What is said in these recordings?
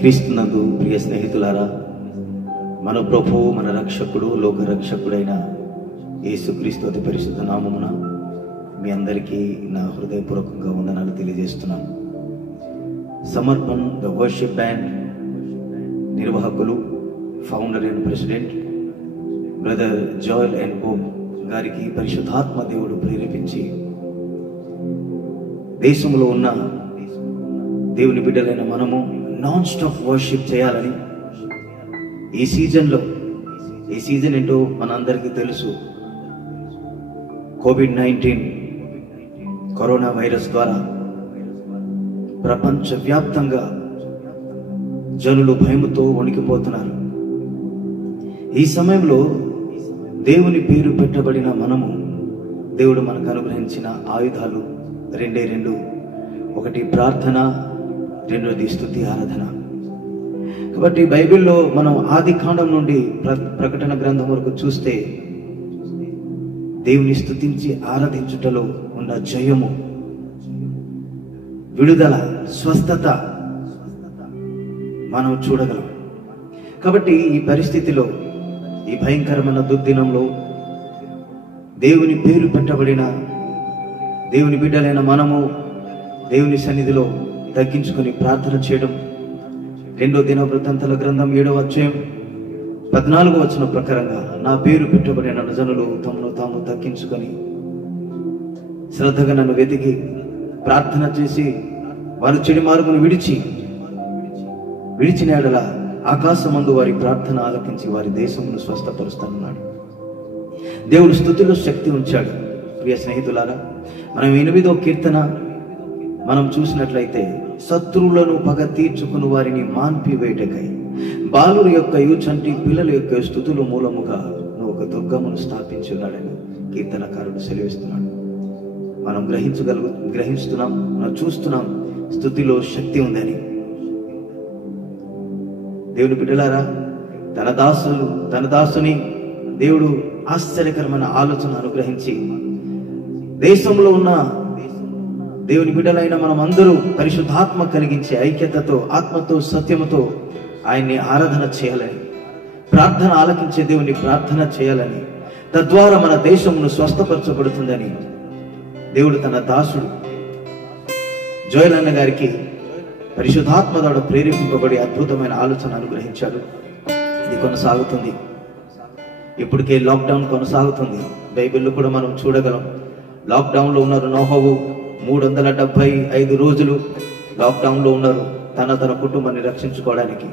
క్రీస్తునందు ప్రియ స్నేహితులారా, మన ప్రభువు మన రక్షకుడు లోక రక్షకుడైన యేసుక్రీస్తు అతి పరిశుద్ధ నామమున మీ అందరికీ నా హృదయపూర్వకంగా వందనాలు తెలియజేస్తున్నాను. సమర్పణ్ ద వర్షిప్ బ్యాండ్ నిర్వాహకులు, founder and president brother Joel and Bob గారికి పరిశుద్ధాత్మ దేవుడు ప్రేరేపించి దేశంలో ఉన్న దేవుని బిడ్డలైన మనము నాన్ స్టాప్ వర్షిప్ చేయాలని ఈ సీజన్ ఏంటో మనందరికీ తెలుసు. కోవిడ్-19 కరోనా వైరస్ ద్వారా ప్రపంచవ్యాప్తంగా జనులు భయముతో వణికిపోతున్నారు. ఈ సమయంలో దేవుని పేరు పెట్టబడిన మనము, దేవుడు మనకు అనుగ్రహించిన ఆయుధాలు రెండు. ఒకటి ప్రార్థన, రెండోది స్తుతి ఆరాధన. కాబట్టి బైబిల్లో మనం ఆది కాండం నుండి ప్రకటన గ్రంథం వరకు చూస్తే దేవుని స్తుతించి ఆరాధించుటలో ఉన్న జయము, విడుదల, స్వస్థత మనం చూడగలం. కాబట్టి ఈ పరిస్థితిలో, ఈ భయంకరమైన దుర్దినంలో దేవుని పేరు పెట్టబడిన దేవుని బిడ్డలైన మనము దేవుని సన్నిధిలో తగ్గించుకొని ప్రార్థన చేయడం, 2వ దినవృత్తాంతాల గ్రంథం 7వ అధ్యాయం 14వ వచనం ప్రకారంగా, నా పేరు పెట్టబడిన జనులు తమను తాము తగ్గించుకొని శ్రద్ధగా నన్ను వెతికి ప్రార్థన చేసి వారు చెడు మార్గమును విడిచిన ఎడల ఆకాశమందు వారి ప్రార్థన ఆలకించి వారి దేశమును స్వస్థపరుస్తానన్నాడు. దేవుడు స్తుతిలో శక్తి ఉంచాడు. ప్రియ స్నేహితులారా, మనం 8వ కీర్తన మనం చూసినట్లయితే, శత్రువులను పగ తీర్చుకుని వారిని మాన్పివేటకై బాలుల యొక్క చంటి పిల్లల యొక్క స్తుతుల మూలముగా నువ్వు ఒక దుర్గమును స్థాపించున్నాడని కీర్తనకారుడు సెలవిస్తున్నాడు. మనం గ్రహిస్తున్నాం, మనం చూస్తున్నాం స్తుతిలో శక్తి ఉందని. దేవుని బిడ్డలారా, తన దాసుని దేవుడు ఆశ్చర్యకరమైన ఆలోచన అనుగ్రహించి దేశంలో ఉన్న దేవుని బిడ్డలైన మనం అందరూ పరిశుద్ధాత్మ కలిగించే ఐక్యతతో, ఆత్మతో, సత్యముతో ఆయన్ని ఆరాధన చేయాలని, ప్రార్థన ఆలకించే దేవుని ప్రార్థన చేయాలని, తద్వారా మన దేశమును స్వస్థపరచబడుతుందని దేవుడు తన దాసుడు జోయల్ అన్న గారికి పరిశుద్ధాత్మ ద్వారా ప్రేరేపింపబడి అద్భుతమైన ఆలోచన అనుగ్రహించాడు. ఇది కొనసాగుతుంది. ఇప్పటికే లాక్డౌన్ కొనసాగుతుంది. బైబిల్లో కూడా మనం చూడగలం. లాక్డౌన్ లో ఉన్నారు నోహవు. 375 రోజులు లాక్డౌన్ లో ఉన్నారు తన కుటుంబాన్ని రక్షించుకోవడానికి.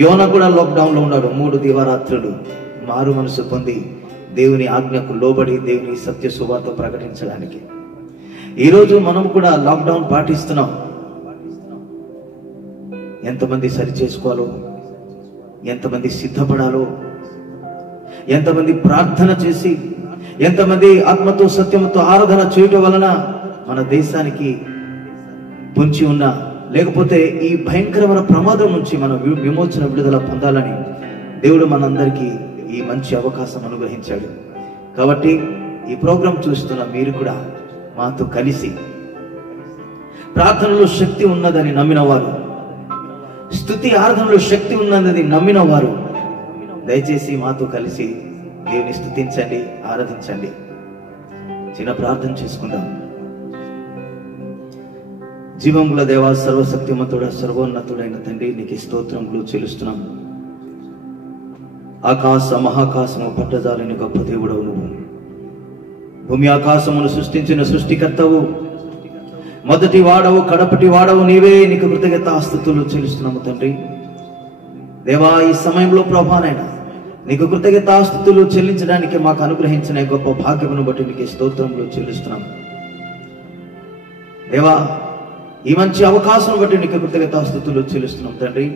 యోనా కూడా లాక్డౌన్ లో ఉన్నాడు 3 దివారాత్రులు మారు మనసు పొంది దేవుని ఆజ్ఞకు లోబడి దేవుని సత్య సువార్త ప్రకటించడానికి. ఈరోజు మనం కూడా లాక్డౌన్ పాటిస్తున్నాం. ఎంతమంది సరి చేసుకోవాలో, ఎంతమంది సిద్ధపడాలో, ఎంతమంది ప్రార్థన చేసి, ఎంతమంది ఆత్మతో సత్యముతో ఆరాధన చేయటం వలన మన దేశానికి పొంచి ఉన్న, లేకపోతే ఈ భయంకరమైన ప్రమాదం నుంచి మనం విమోచన విడుదల పొందాలని దేవుడు మనందరికీ ఈ మంచి అవకాశం అనుగ్రహించాడు. కాబట్టి ఈ ప్రోగ్రాం చూస్తున్న మీరు కూడా మాతో కలిసి, ప్రార్థనలో శక్తి ఉన్నదని నమ్మిన వారు, స్తుతి ఆరాధనలో శక్తి ఉన్నదని నమ్మిన వారు దయచేసి మాతో కలిసి దేవుని స్తుతించండి, ఆరాధించండి. చిన్న ప్రార్థన చేసుకుందాం. జీవముల దేవా, సర్వశక్తిమంతుడ, సర్వోన్నతుడైన తండ్రి, నీకు స్తోత్రములు చెల్లిస్తున్నాం. ఆకాశ మహాకాశము పట్టజాలని గొప్ప దేవుడవు నువ్వు. భూమి ఆకాశమును సృష్టించిన సృష్టికర్తవు, మొదటి వాడవు, కడపటి వాడవు నీవే. నీకు కృతజ్ఞతాస్తుతులు చెల్లిస్తున్నాము తండ్రి. దేవా, ఈ సమయంలో ప్రభానైనా నీకు కృతజ్ఞతాస్తుతులు చెల్లించడానికి మాకు అనుగ్రహించిన గొప్ప భాగ్యమును బట్టి నీకు స్తోత్రములు చెల్లిస్తున్నాం. దేవా, ఈ మంచి అవకాశం బట్టి నీకు కృతజ్ఞతాస్తుతులు చెల్లిస్తున్నాం తండ్రి.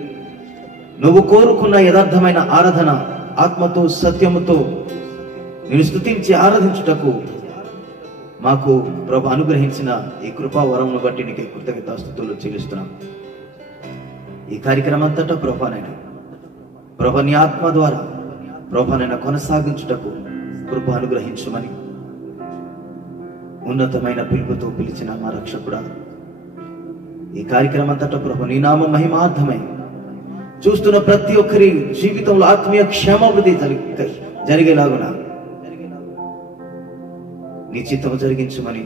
నువ్వు కోరుకున్న యథార్థమైన ఆరాధన, ఆత్మతో సత్యముతో నేను స్తుతించి ఆరాధించుటకు మాకు ప్రభు అనుగ్రహించిన ఈ కృపావరమును బట్టి నీకు కృతజ్ఞతాస్తుతులు చెల్లిస్తున్నాం. ఈ కార్యక్రమం అంతటా ప్రభు నీ ఆత్మ ద్వారా ప్రభానైనా కొనసాగించుటకు కృప అనుగ్రహించమని ఉన్నతమైన పిలుపుతో పిలిచిన మా రక్షకుడా, ఈ కార్యక్రమం అంతటా ప్రభు నీ నామ మహిమార్థమై చూస్తున్న ప్రతి ఒక్కరి జీవితంలో ఆత్మీయ క్షేమాభివృద్ధి జరిగేలాగున నీ చిత్తము జరిగించమని,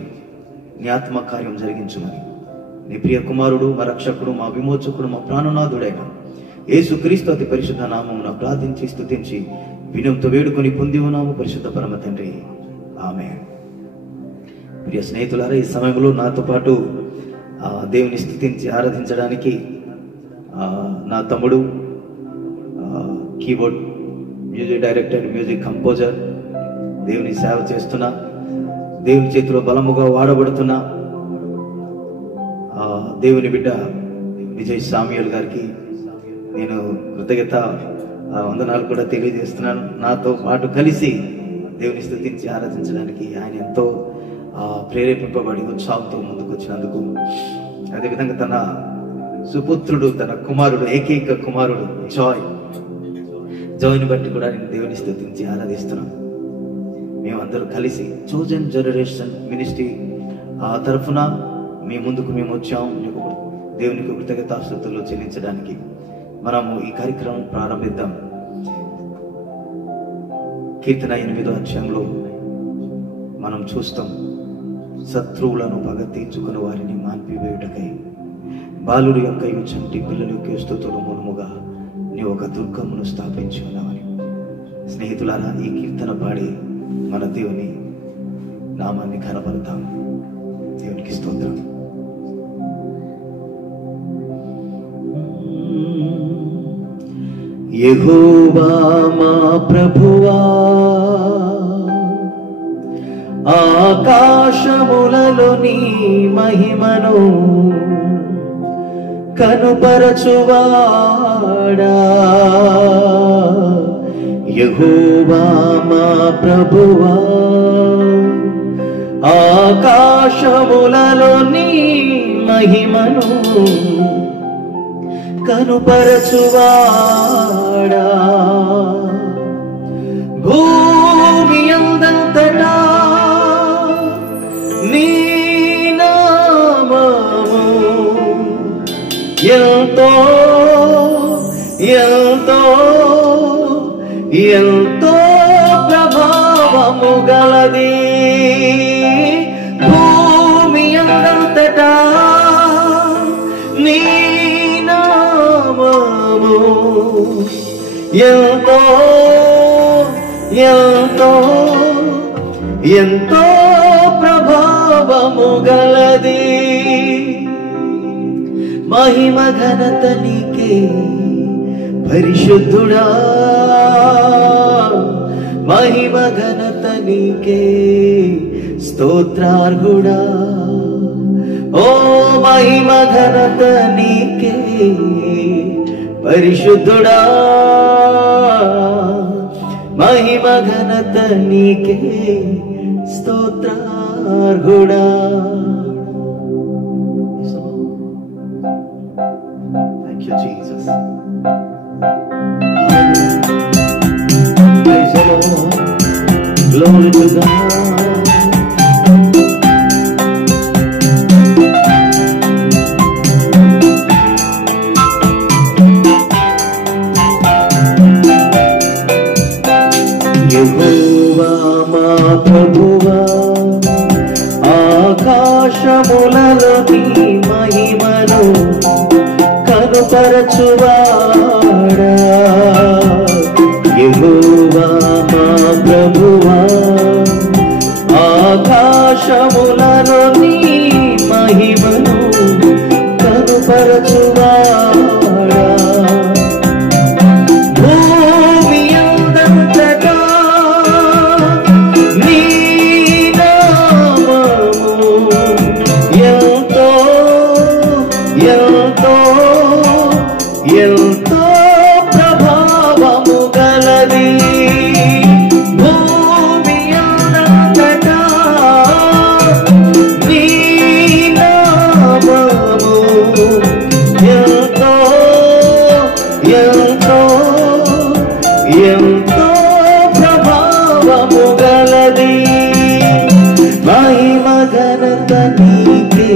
నీ ఆత్మ కార్యం జరిగించమని నీ ప్రియ కుమారుడు, మా రక్షకుడు, మా విమోచకుడు, మా ప్రాణనాథుడైన యేసుక్రీస్తు అతి పరిశుద్ధ నామమున ప్రార్థించి స్తుతించి వినయంతో వేడుకొని పొంది ఉన్నాము పరిశుద్ధ పరమ తండ్రి, ఆమేన్. ప్రియ స్నేహితులారా, ఈ సమయంలో నాతో పాటు దేవుని స్తుతించి ఆరాధించడానికి నా తమ్ముడు, keyboard music director, music composer, దేవుని సేవ చేస్తున్నా, దేవుని చేతిలో బలముగా వాడబడుతున్న దేవుని బిడ్డ విజయ్ సామ్యూయల్ గారికి నేను కృతజ్ఞత వందనాలు కూడా తెలియజేస్తున్నాను. నాతో పాటు కలిసి దేవుని స్తుతించి ఆరాధించడానికి ఆయన ఎంతో ప్రేరేపింపబడి ఉత్సాహంతో ముందుకు వచ్చినందుకు, అదేవిధంగా తన సుపుత్రుడు, తన కుమారుడు, ఏకైక కుమారుడు జాయ్ని బట్టి కూడా నేను దేవుని స్తుతించి ఆరాధిస్తున్నాను. మేమందరూ కలిసి చోజన్ జనరేషన్ మినిస్ట్రీ తరఫున మీ ముందుకు మేము వచ్చాము. దేవునికి కృతజ్ఞతాస్తుతులు చెల్లించడానికి మనము ఈ కార్యక్రమం ప్రారంభిద్దాం. కీర్తన 8వ అధ్యాయంలో మనం చూస్తాం, శత్రువులను పగ తీర్చుకుని వారిని మాన్పివేయుటకై బాలుడి యొక్క చంటి పిల్లల యొక్క స్తుతులు మూలముగా నీ ఒక దుర్గమును స్థాపించి ఉన్నామని. స్నేహితులారా, ఈ కీర్తన పాడి మన దేవుని నామాన్ని కనపడతాం. దేవునికి స్తోత్రం. యెహోవా మా ప్రభువా, ఆకాశములలో నీ మహిమను కనుపరచువాడా. యెహోవా మా ప్రభువా, ఆకాశములలో నీ మహిమను కనుపరచువాడా. భూమి అందంతటా నీ నామము ఎంతో ఎంతో ఎంతో ప్రభావము గలది. భూమి అందంతటా నీ నామము ఎంతో ఎంతో ఎంతో ప్రభావము గలది. మహిమ ఘనత నీకే పరిశుద్ధుడా, మహిమ ఘనత నీకే స్తోత్రార్హుడా. ఓ మహిమ ఘనత నీకే పరిశుద్ధుడా, మహిమ ఘనత నీకే స్తోత్రార్హుడా. Thank you, Jesus. Praise the Lord. Glory to God. యెహోవా మా ప్రభువా, ఆకాశములలో నీ మహిమను కనుపరచువాడా. యెహోవా మా ప్రభువా, ఆకాశములలో నీ మహిమను కనుపరచువాడా. భూమి అందంతటా నీ నామము ఎంతో ఎంతో ఎంతో ప్రభావము గలది. భూమి అందంతటా నీ నామము ఎంతో ఎంతో ఎంతో ప్రభావము గలది. మహిమ ఘనత నీకే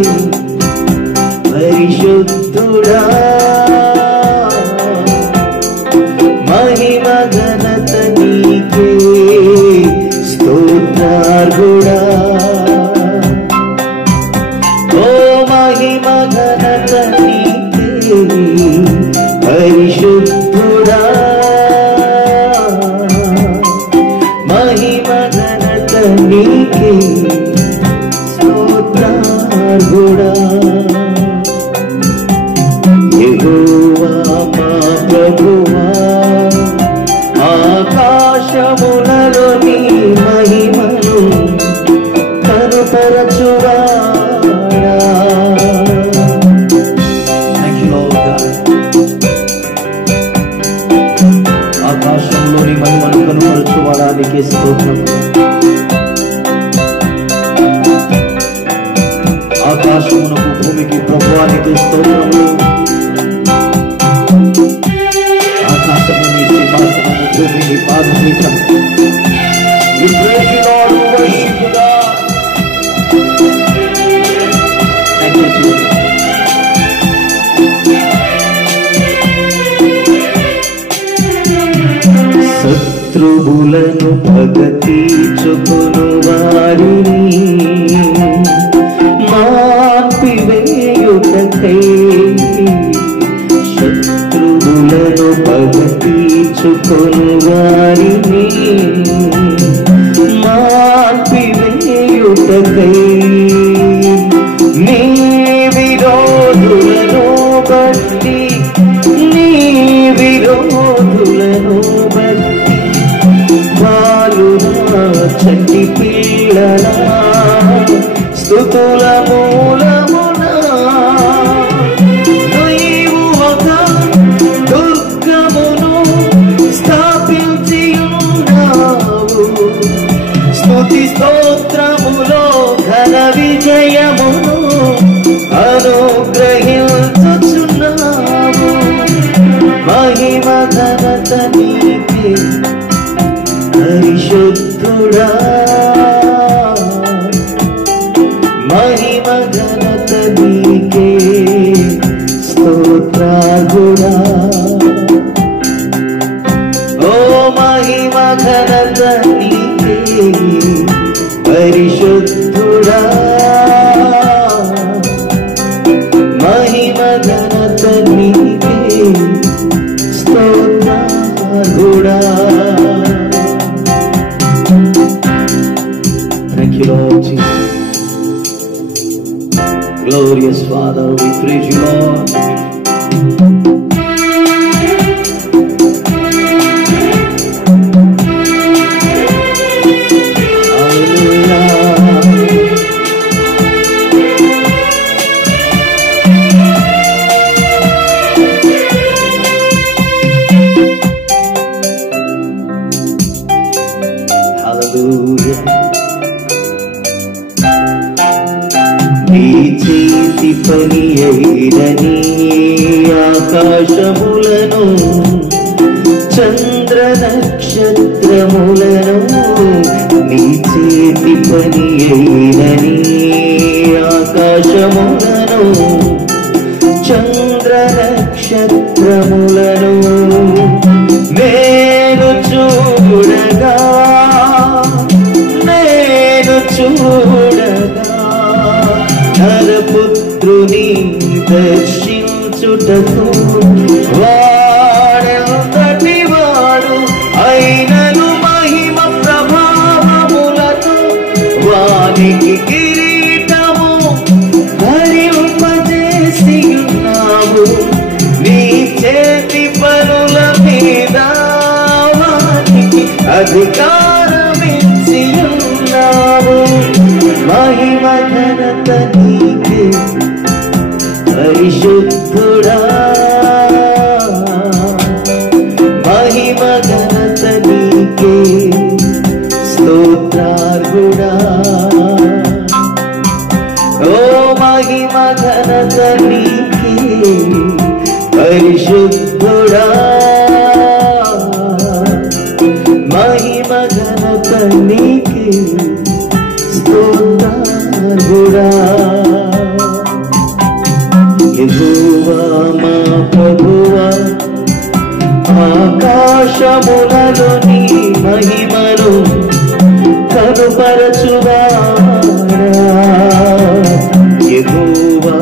పరిశుద్ధుడా మహిమ ఘనత నీకే స్తోత్రార్హుడా ఓ మహిమ ఘనత నీకే పరిశుద్ధుడా మహిమ ఘనత నీకే స్తోత్రార్హుడా యెహోవా మా ప్రభువా ఆకాశములలో నీ మహిమను కనుపరచువాడా. ఆకాశంలోని మహిమను కనుపరచువాడానికి స్తోత్రం. ఆకాశమునకు భూమికి ప్రభువానికి స్తోత్రములు. ఆకాశముని సింహాసనము భూమిని పాదపీఠం. We praise you, Lord, we worship you, God. Thank you, Jesus. శత్రువులను పగతీర్చుకొను వారిని మాన్పివేయుటకై శత్రువులను పగతీర్చుకొను వారిని మాన్పివేయుటకై నీ విరోధులను బట్టి నీ విరోధులను బట్టి బాలురా చంటి పిల్లలా స్తుతుల మూలమునా నీవు ఒక దుర్గమును స్థాపించి ఉన్నావు. స్తుతి స్తోత్రములో ఘన విజయమును అనుగ్రహించుచున్నావు. మహిమ ఘనత నీకే పరిశుద్ధుడా మహిమ ఘనత నీకే స్తోత్రార్హుడా ఓ మహిమ ఘనత నీకే పరిశుద్ధుడా మహిమ ఘనత నీకే స్తోత్రార్హుడా. Thank you, Lord Jesus. Glorious Father, we praise you, Lord. Hallelujah. నీ చేతి పని అయినని ఆకాశములను చంద్ర నక్షత్రములను నీ చేతి పని అయినని ఆకాశములను చంద్ర నక్షత్రములను నేను చూడగా నరపుత్రుని దర్శించుటకు వాడెంతటి వాడు అయినను మహిమ ప్రభావములతో వానికి కిరీటము ధరింపజేసి ఉన్నావు. నీ చేతి పనుల మీద వానికి అధికారమిచ్చి ఉన్నావు. మహిమ ఘనత నీకే పరిశుద్ధుడా మహిమ ఘనత నీకే స్తోత్రార్హుడా ఓ మహిమ ఘనత నీకే పరిశుద్ధుడా మహిమ ఘనత నీకే స్తోత్రార్హుడా. యెహోవా మా ప్రభువా ఆకాశములలో నీ మహిమను కనుపరచువాడా యెహోవా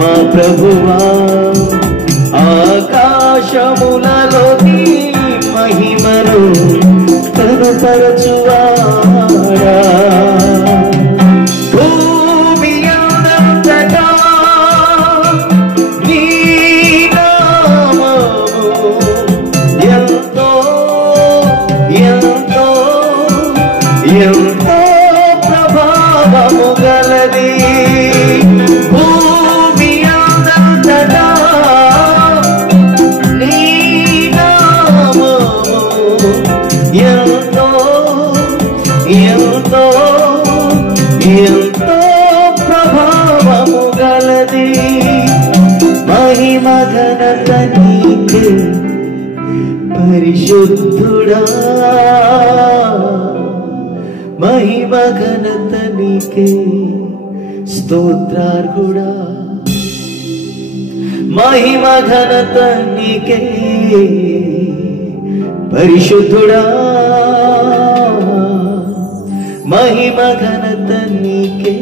మా ప్రభువా ఆకాశములలో నీ మహిమను కనుపరచువాడా భూమి అంతటా నీ నామము ఎంతో ఎంతో ఎంతో ప్రభావము గలది భూమి అంతటా నీ నామము ఎంతో ఎంతో ఎంతో ప్రభావము గలది మహిమ ఘనత నీకే పరిశుద్ధుడా మహిమ ఘనత నీకే స్తోత్రార్హుడా మహిమ ఘనత నీకే పరిశుద్ధుడా మహిమ ఘనత నీకే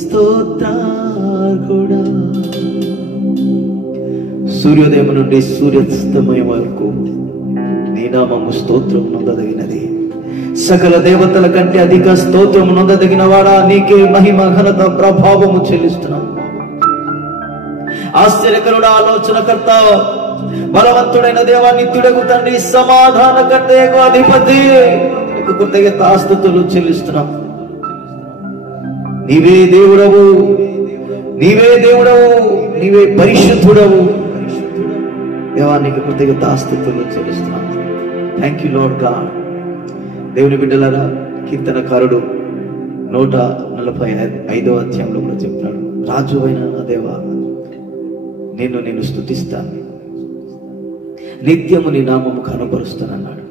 స్తోత్రార్హుడా సూర్యోదయం నుండి సూర్యాస్తమయం వరకు నీ నామము స్తోత్రం నొందదగినది సకల దేవతల కంటే అధిక స్తోత్రం నొందదగిన వాడా నీకే మహిమ ఘనత ప్రభావము చెల్లిస్తున్నాం ఆశ్చర్యకరుడ ఆలోచనకర్త బలవంతుడైన దేవా నిత్యుడకు తండ్రి సమాధానకర్త అధిపతి కృతజ్ఞతాస్తుతులు చెల్లిస్తున్నాం నీవే దేవుడవు నీవే దేవుడవు నీవే పరిశుద్ధుడవు దేవానికి కృతజ్ఞతాస్తుతులు చెల్లిస్తున్నాం థ్యాంక్ యూ లార్డ్ గాడ్ దేవుని బిడ్డలారా కీర్తనకారుడు 145వ అధ్యాయంలో కూడా చెప్తున్నాడు రాజు అయిన నా దేవా నిన్ను స్తుతిస్తాను నిత్యము నీ నామము కనపరుస్తానన్నాడు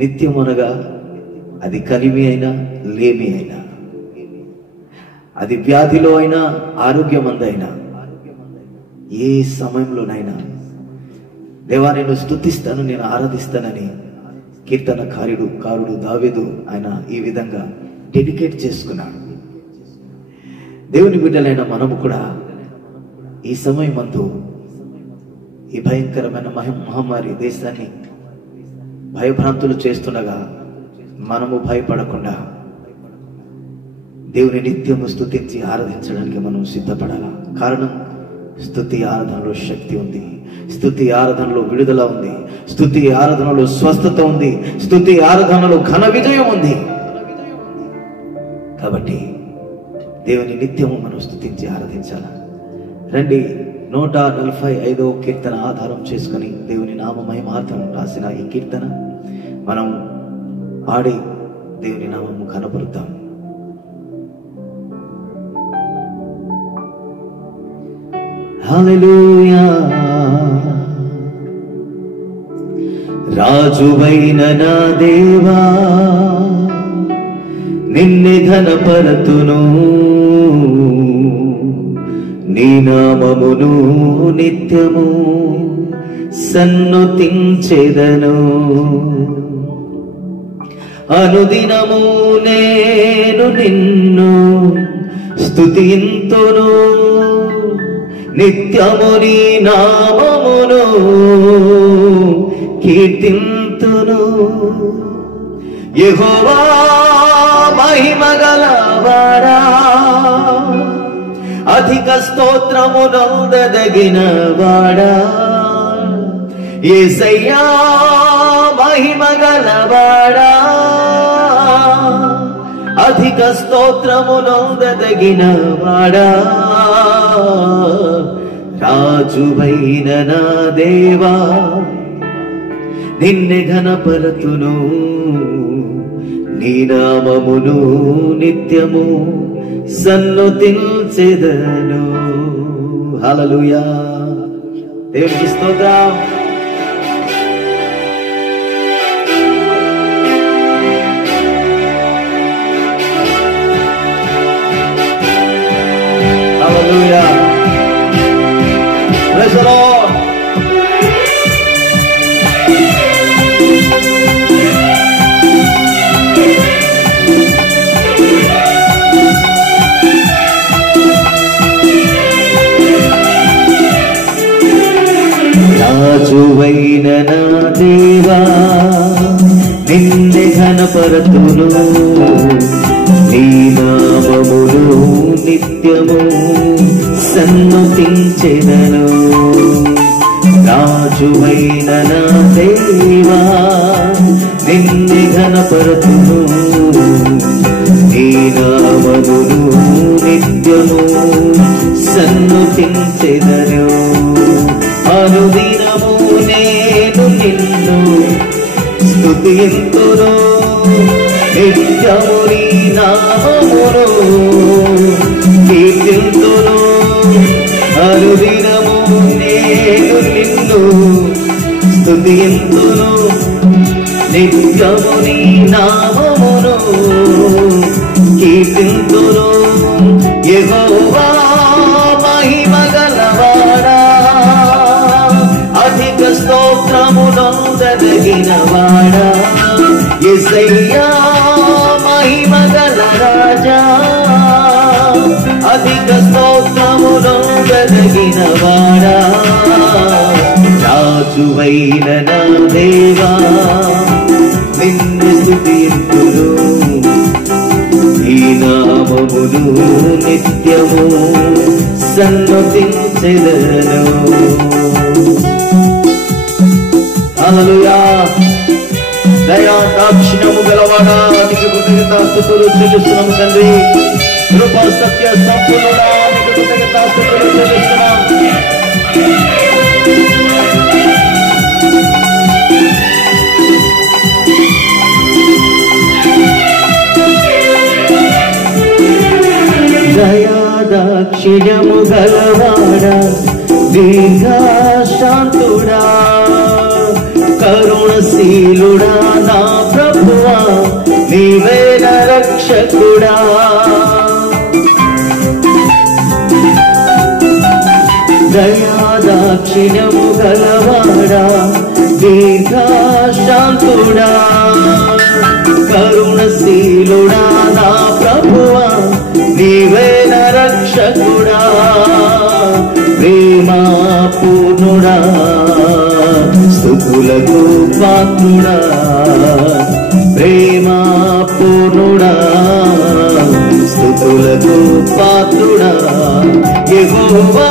నిత్యం అనగా అది కలిమి అయినా లేమి అయినా అది వ్యాధిలో అయినా ఆరోగ్యమందైనా ఏ సమయంలోనైనా దేవా నేను స్తుతిస్తాను నేను ఆరాధిస్తానని కీర్తనకారుడు దావీదు ఆయన ఈ విధంగా డెడికేట్ చేసుకున్నాడు దేవుని బిడ్డలైన మనము కూడా ఈ సమయమందు ఈ భయంకరమైన మహమ్మారి దేశాన్ని భయభ్రాంతులు చేస్తుండగా మనము భయపడకుండా దేవుని నిత్యము స్తుతించి ఆరాధించడానికి మనం సిద్ధపడాలా కారణం స్తుతి ఆరాధనలో శక్తి ఉంది స్తుతి ఆరాధనలో విడుదల ఉంది స్తుతి ఆరాధనలో స్వస్థత ఉంది స్తుతి ఆరాధనలో ఘన విజయం ఉంది కాబట్టి దేవుని నిత్యము మనం స్తుతించి ఆరాధించాలా రండి 145వ కీర్తన ఆధారం చేసుకుని దేవుని నామమహిమార్థం రాసిన ఈ కీర్తన మనం పాడి దేవుని నామము కనపరుద్దాం హల్లెలూయా రాజువైన నా దేవా నిన్నే ఘనపరతును నీ నామమును నిత్యము సన్నుతించెదను అనుదినము నేను నిన్ను స్తుతింతును నిత్యము నీ నామమును కీర్తింతును యెహోవా మహిమగలవాడా అధిక స్తోత్రము నొందదగిన వాడా యేసయ్యా మహిమగలవాడా అధిక స్తోత్రము నొందదగిన వాడా రాజువైన నా దేవా నిన్నే ఘనపరతును నీ నామమును నిత్యము సన్నుతించెదను హల్లెలూయా దేవునికి స్తోత్రం హల్లెలూయా. Praise the Lord. రాజువైన నా దేవా నిన్నే ఘనపరతును, నీ నామమును నిత్యము సన్నుతించెదను. రాజువైన నా దేవా నిన్నే ఘనపరతును, నీ నామమును నిత్యము సన్నుతించెదను. అనుదినము నేను నిన్ను స్తుతింతును, నిత్యము నీ నామమును కీర్తింతును. అనుదినము నేను నిన్ను స్తుతింతును, నిత్యము నీ నామమును కీర్తింతును. యెహోవా మహిమ గలవాడా, అధిక స్తోత్రమునొందదగినవాడా, యేసయ్యా మహిమ గల రాజా, అధిక స్తోత్రమునొందదగినవాడా. రాజువైన నా దేవా నిన్ను స్తుతింతును, నీ నామమును నిత్యము సన్నుతించెదను. హల్లెలూయా. దయా దాక్షిణ్యము గలవాడా, నీకు కృతజ్ఞతాస్తుతులు చెల్లిస్తున్నాము తండ్రి. కృపా సత్య సంపూర్ణుడా, నీకు కృతజ్ఞతాస్తుతులు చెల్లిస్తున్నాము. దయా దాక్షిణ్యము గలవాడా, దీర్ఘశాంతుడా, కరుణశీలుడా, నా ప్రభువా నీవే నా రక్షకుడా. దయా దాక్షిణ్యము గలవాడా, దీర్ఘశాంతుడా, కరుణశీలుడా, నా ప్రభువా నీవే నా రక్షకుడా. ప్రేమా పూర్ణుడా, స్తుతులకు పాత్రుడా, ప్రేమా పూర్ణుడా, స్తుతులకు పాత్రుడా. యెహోవా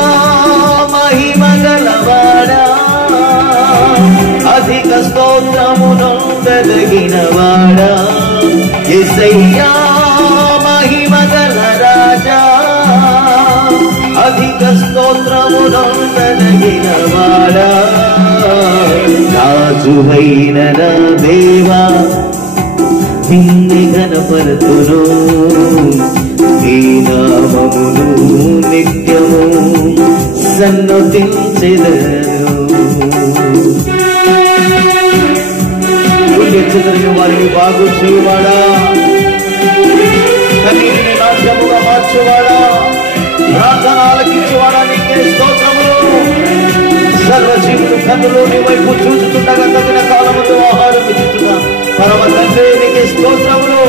మహిమ గలవాడా, అధిక స్తోత్రమునొందదగినవాడా, యేసయ్యా మహిమ గల రాజా, అధిక స్తోత్రమునొందదగినవాడా. రాజువైన నా దేవా నిన్ను ఘనపరతును, నీ నామమును నిత్యము సన్నుతించెదను. గుండె వారిని బాగు చేయువాడా, కన్నీటిని నాట్యముగా మార్చువాడా, ప్రార్థన ఆలకించువాడా, నీకే స్తోత్రములు. సర్వజీవులు కన్నులు నీ వైపు చూచుతుండగా తగిన కాలముతో ఆహారం ఇచ్చుచున్నా పరమ తండ్రి, నీకే స్తోత్రములు.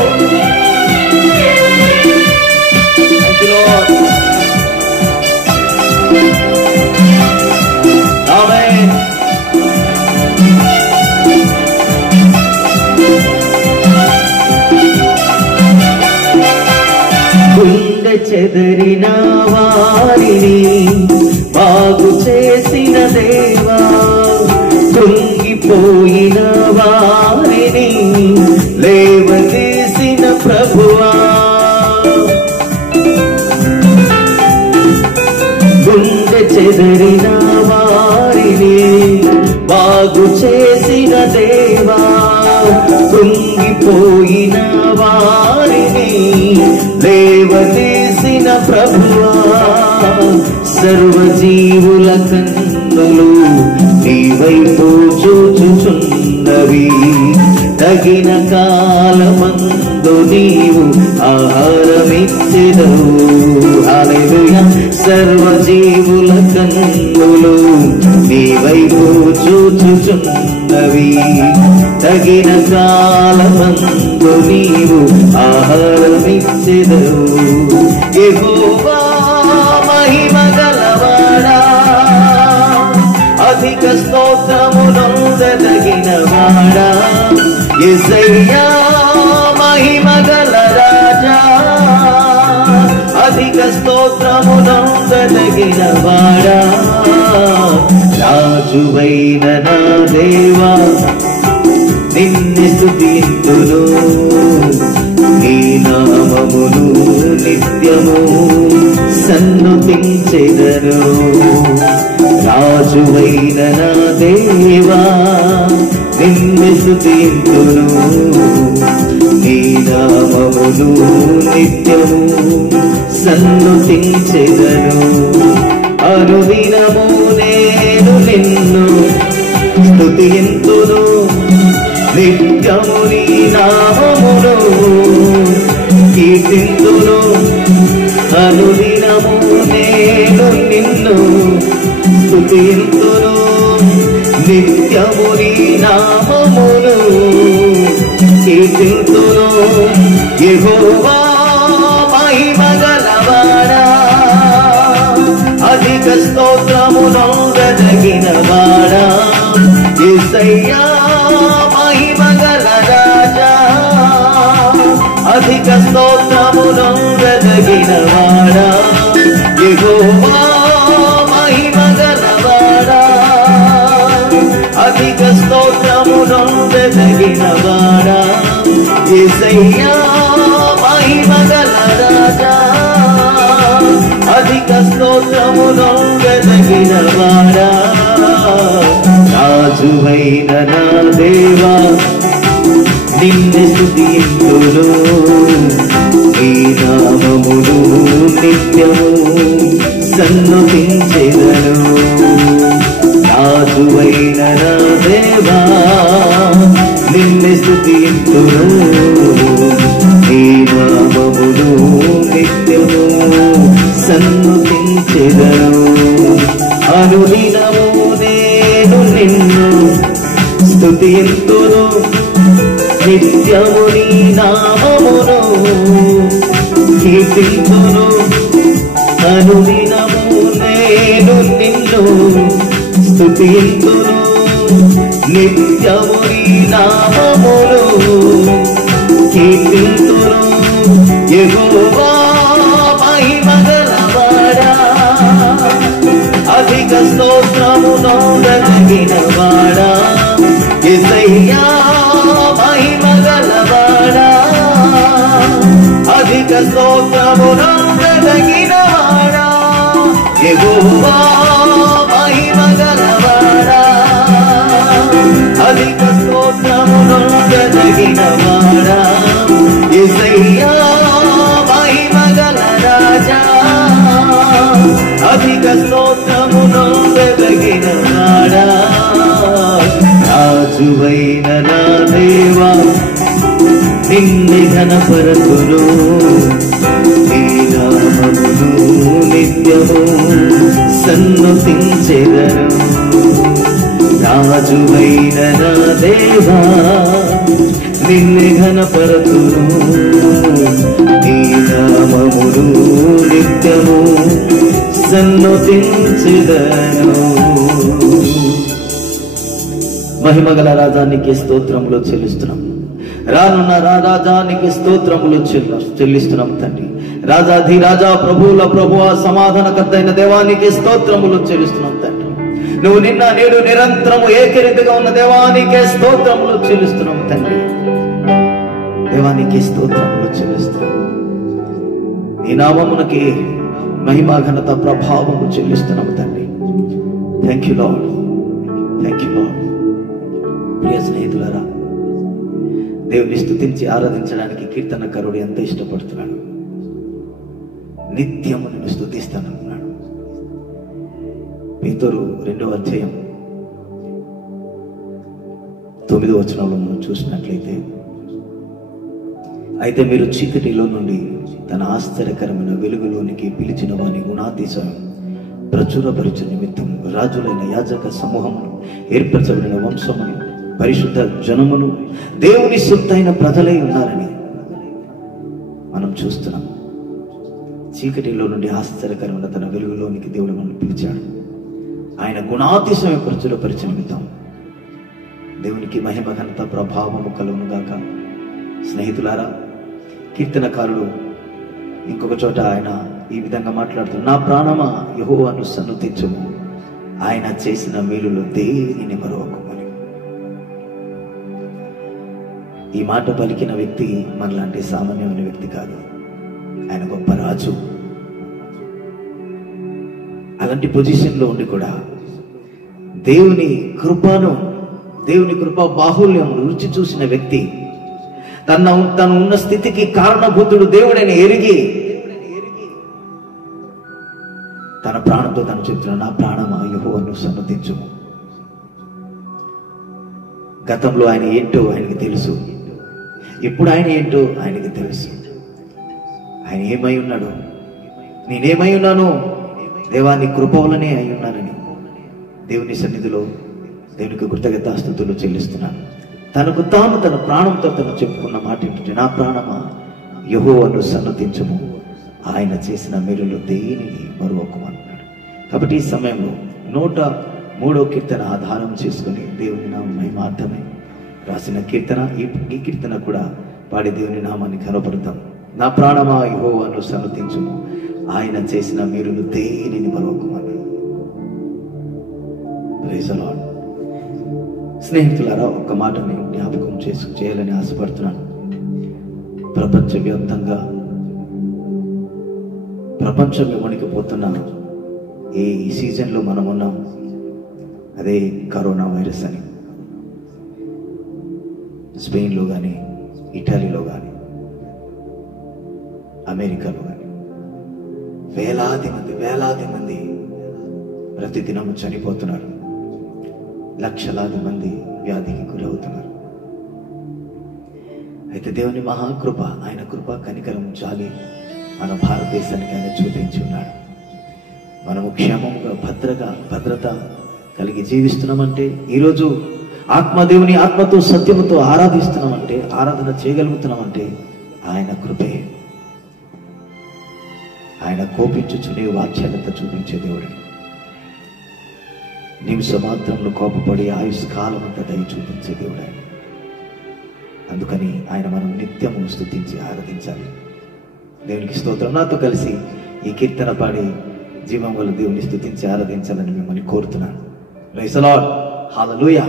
ఆమేన్. గుండె చెదరిన వారిని బాగు చేసిన దేవా, కృంగిపోయిన వారిని లేవదీసిన ప్రభువా. గుండె చెదరిన వారిని బాగు చేసిన దేవా, కృంగిపోయిన వారిని లేవదీసిన ప్రభువా. సర్వజీవుల కన్నులు నీ వైపు చూచుచున్నవి, తగిన కాలమందు నీవు ఆహారమిచ్చెదవు. హల్లెలూయా. సర్వజీవుల కన్నులు నీ వైపు చూచుచున్నవి. తగిన కాలమందు నీవు ఆహారమిచ్చెదవు. యెహోవా మహిమ గలవాడా, అధిక స్తోత్రమునొందదగిన వాడా. యేసయ్యా మహిమ గల రాజా, అధిక స్తోత్రమునొందదగిన వాడా. రాజువైన నా దేవా నిన్ను స్తుతింతును, నీ నామమును నిత్యము సన్నుతించెదను. రాజువైన నా దేవా నిన్ను స్తుతింతును, నీ నామమును నిత్యము సన్నుతించెదను. అనుదినము నేను నిన్ను స్తుతింతును, నిత్యము నీ నామమును కీర్తింతును. అనుదినము నేను నిన్ను స్తుతింతును, నిత్యము నీ నామమును కీర్తింతును. యెహోవా మహిమ గలవాడా, అధిక స్తోత్రమునొందదగిన వాడా. యేసయ్యా మహిమ గల రాజా, అధిక స్తోత్రమునొందదగిన వాడా. యెహోవా మహిమ గలవాడా, అధిక స్తోత్రమునొందదగిన వాడా. యేసయ్యా మహిమ గల రాజా, అధిక స్తోత్రమునొందదగిన వాడా. రాజువైన నా దేవా నిన్ను స్తుతింతును, నీ నామమును నిత్యము సన్నుతించెదను. రాజువైన నా దేవా నిన్ను స్తుతింతును, నీ నామమును నిత్యము సన్నుతించెదను. అనుదినము నేను నిన్ను స్తుతింతును, నిత్యము నీ నామమును కీర్తింతును. అనుదినము నేను నిన్ను స్తుతింతును, నిత్యము నీ నామమును కీర్తింతును. యెహోవా మహిమ గలవాడా, అధిక స్తోత్రమునొందదగిన వాడా. యేసయ్యా మహిమ గలవాడా, అధిక స్తోత్రమునొందదగిన వాడా. యెహోవా మహిమ గలవాడా, అధిక స్తోత్రమునొందదగిన వాడా. యేసయ్యా మహిమ గల రాజా, అధిక స్తోత్రమునొందదగిన వాడా. రాజువైన నా దేవా నిన్ను ఘనపరతును, నీ నామమును నిత్యము సన్నుతించెదను. రాజువైన నా దేవా నిన్ను ఘనపరతును, నీ నామమును నిత్యము సన్నుతించెదను. మహిమగల రాజానికి స్తోత్రములు చెల్లిస్తున్నాం. రానున్న రాజానికి స్తోత్రములు చెల్లిస్తున్నాం తండ్రి. రాజాధి రాజా ప్రభువుల ప్రభువా సమాధానకర్త అయిన దేవానికి స్తోత్రములు చెల్లిస్తున్నాం తండ్రి. నువ్వు నిన్న నేడు నిరంతరము ఏకరీతిగా ఉన్న దేవానికి స్తోత్రములు చెల్లిస్తున్నాం తండ్రి. దేవానికి స్తోత్రములు చెల్లిస్తున్నాం. నీ నామమునకి మహిమా ఘనత ప్రభావము చెల్లిస్తున్నాం తండ్రి. Thank you Lord, thank you Lord. ప్రియ స్నేహితులారా, దేవుని స్తుతించి ఆరాధించడానికి కీర్తనకారుడు ఎంత ఇష్టపడుతున్నాడు. నిత్యము నేను స్తుతిస్తానన్నాడు. పేతురు 2వ అధ్యాయం 9వ వచనంలో మనం చూసినట్లయితే, అయితే మీరు చీకటిలో నుండి తన ఆశ్చర్యకరమైన వెలుగులోనికి పిలిచిన వాని గుణాతిశయం ప్రచురపరిచే నిమిత్తం రాజులైన యాజక సమూహమును, ఏర్పరచబడిన వంశమును, పరిశుద్ధ జనమును, దేవుని సొత్తైన ప్రజలై ఉన్నారని మనం చూస్తున్నాం. చీకటిలో నుండి ఆశ్చర్యకరమైన తన వెలుగులోనికి దేవుడు మనల్ని పిలిచాడు. ఆయన గుణాతిశయం ప్రచురపరిచే నిమిత్తం. దేవునికి మహిమ ఘనత ప్రభావము కలుగును గాక. స్నేహితులారా, కీర్తనకారుడు ఇంకొక చోట ఆయన ఈ విధంగా మాట్లాడుతున్నాడు, నా ప్రాణమా యెహోవాను సన్నుతించుము, ఆయన చేసిన మేలులో దేనిని మరొకమని. ఈ మాట పలికిన వ్యక్తి మనలాంటి సామాన్యమైన వ్యక్తి కాదు. ఆయన గొప్ప రాజు. అలాంటి పొజిషన్లో ఉండి కూడా దేవుని కృపా బాహుల్యం రుచి చూసిన వ్యక్తి, తను ఉన్న స్థితికి కారణభూతుడు దేవుడని ఎరిగి తన ప్రాణంతో తను చెప్తున్న, నా ప్రాణమా యెహోవాను సన్నుతించుము. గతంలో ఆయన ఏంటో ఆయనకి తెలుసు, ఇప్పుడు ఆయన ఏంటో ఆయనకి తెలుసు. ఆయన ఏమై ఉన్నాడు, నేనేమై ఉన్నాను, దేవాన్ని కృప వలనే అయి ఉన్నానని దేవుని సన్నిధిలో దేవునికి కృతజ్ఞతాస్తుతులు చెల్లిస్తున్నాను. తనకు తాను తన ప్రాణంతో తను చెప్పుకున్న మాట ఏంటంటే, నా ప్రాణమా యెహోవాను సన్నుతించుము, ఆయన చేసిన మేలులో దేనిని మరువకమన్నాడు. కాబట్టి ఈ సమయంలో 103వ కీర్తన ఆధారం చేసుకుని దేవుని నామం మహిమార్థమై రాసిన కీర్తన, ఈ కీర్తన కూడా పాడి దేవుని నామాన్ని కనపడతాం. నా ప్రాణమా యెహోవాను సన్నుతించుము, ఆయన చేసిన మేలులు దేనిని మరువకమన్నాడు. Praise the lord. స్నేహితులారా, ఒక్క మాటని జ్ఞాపకం చేయాలని ఆశపడుతున్నాను. ప్రపంచవ్యాప్తంగా ప్రపంచం వణికిపోతున్న ఈ సీజన్లో మనం ఉన్నాం. అదే కరోనా వైరస్ అని. స్పెయిన్లో కానీ, ఇటలీలో కానీ, అమెరికాలో కానీ వేలాది మంది ప్రతిదినం చనిపోతున్నారు. లక్షలాది మంది వ్యాధికి గురవుతున్నారు. అయితే దేవుని మహాకృప, ఆయన కృప కనికరం జాలి మన భారతదేశానికి ఆయన చూపించి ఉన్నాడు. మనము క్షేమంగా భద్రత కలిగి జీవిస్తున్నామంటే, ఈరోజు దేవుని ఆత్మతో సత్యముతో ఆరాధిస్తున్నామంటే, ఆరాధన చేయగలుగుతున్నామంటే ఆయన కృపే. ఆయన కోపించుచునే వాత్సల్యత చూపించే దేవుడు. నిమిషమాత్రంలో కోపపడి ఆయుష్కాలం అంతా దయ చూపించే దేవుడు ఆయన. అందుకని ఆయన మనం నిత్యము స్తుతించి ఆరాధించాలి. దేవునికి స్తోత్రం. నాతో కలిసి ఈ కీర్తన పాడి జీవం వల్ల దేవుని స్తుతించి ఆరాధించాలని మిమ్మల్ని కోరుతున్నాను. Praise the Lord. హల్లెలూయా.